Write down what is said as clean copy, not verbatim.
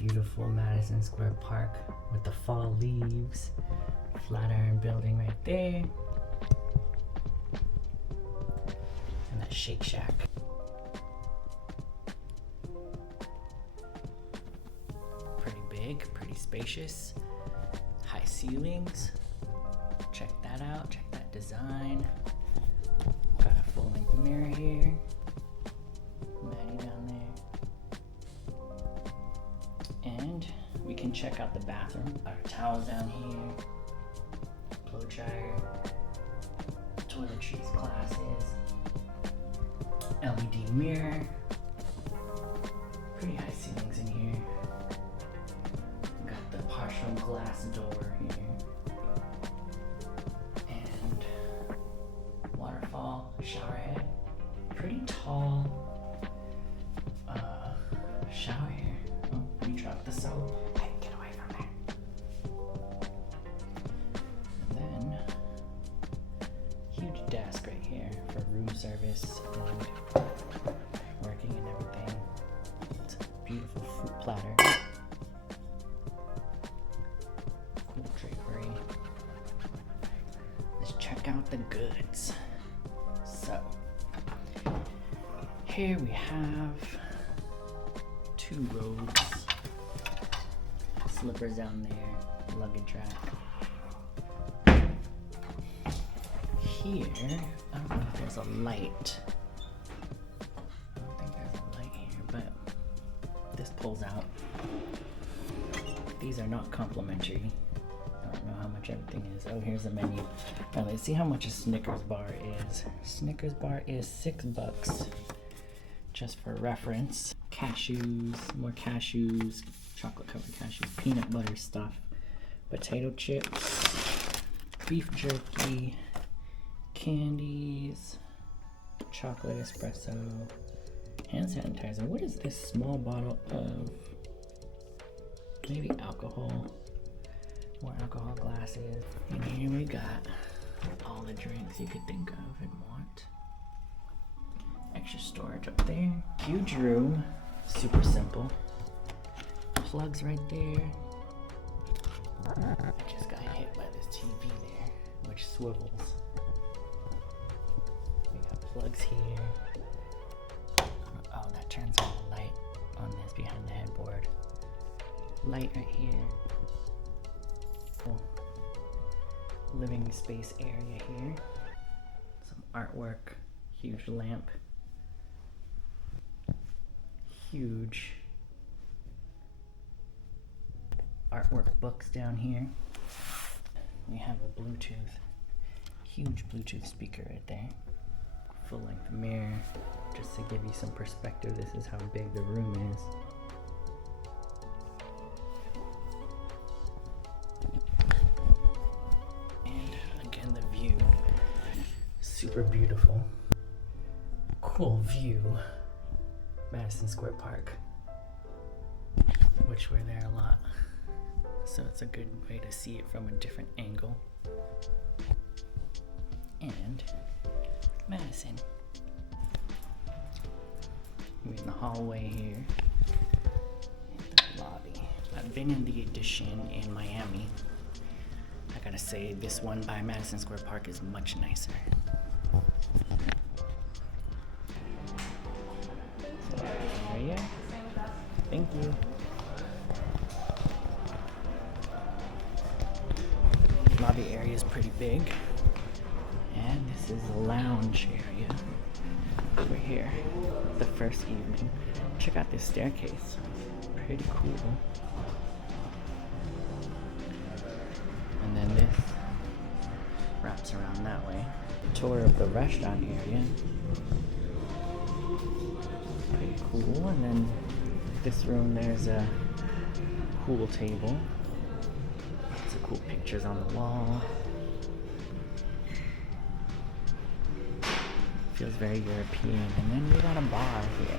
Beautiful Madison Square Park with the fall leaves. Flatiron building right there. And that Shake Shack. Pretty big, pretty spacious. High ceilings. Check that out, check that design. Got a full length mirror here. Maddie down there. And we can check out the bathroom. Our towels down here. Blow dryer. Toiletries, glasses. LED mirror. Pretty high ceilings in here. Got the partial glass door here. And waterfall shower head. Pretty tall shower here. Oh, we dropped the soap. Hey, get away from there. And then huge desk right here for room service and working and everything. It's a beautiful fruit platter. Cool drapery. Let's check out the goods. So here we have 2 robes, slippers down there, luggage rack. Here, I don't know if there's a light. I don't think there's a light here, but this pulls out. These are not complimentary. I don't know how much everything is. Oh, here's the menu. Now let's see how much a Snickers bar is. Snickers bar is $6. Just for reference. Cashews, more cashews, chocolate covered cashews, peanut butter stuff, potato chips, beef jerky, candies, chocolate espresso, hand sanitizer. What is this small bottle of? Maybe alcohol. More alcohol glasses. And here we got all the drinks you could think of and want. Extra storage up there. Huge room. Super simple. Plugs right there. I just got hit by this TV there, which swivels. We got plugs here. Oh, that turns on the light on this behind the headboard. Light right here. Cool. Living space area here. Some artwork. Huge lamp. Huge artwork books down here. We have a Bluetooth, huge Bluetooth speaker right there. Full length mirror, just to give you some perspective. This is how big the room is. And again, the view, super beautiful. Cool view. Madison Square Park, which we're there a lot, so it's a good way to see it from a different angle. And Madison. We're in the hallway here, in the lobby. I've been in the Edition in Miami. I gotta say, this one by Madison Square Park is much nicer. Yeah. Thank you. Lobby area is pretty big. And this is the lounge area. We're here the first evening. Check out this staircase. Pretty cool. And then this wraps around that way. Tour of the restaurant area. Pretty cool. And then this room, there's a pool table. Lots of cool pictures on the wall. Feels very European. And then we got a bar here.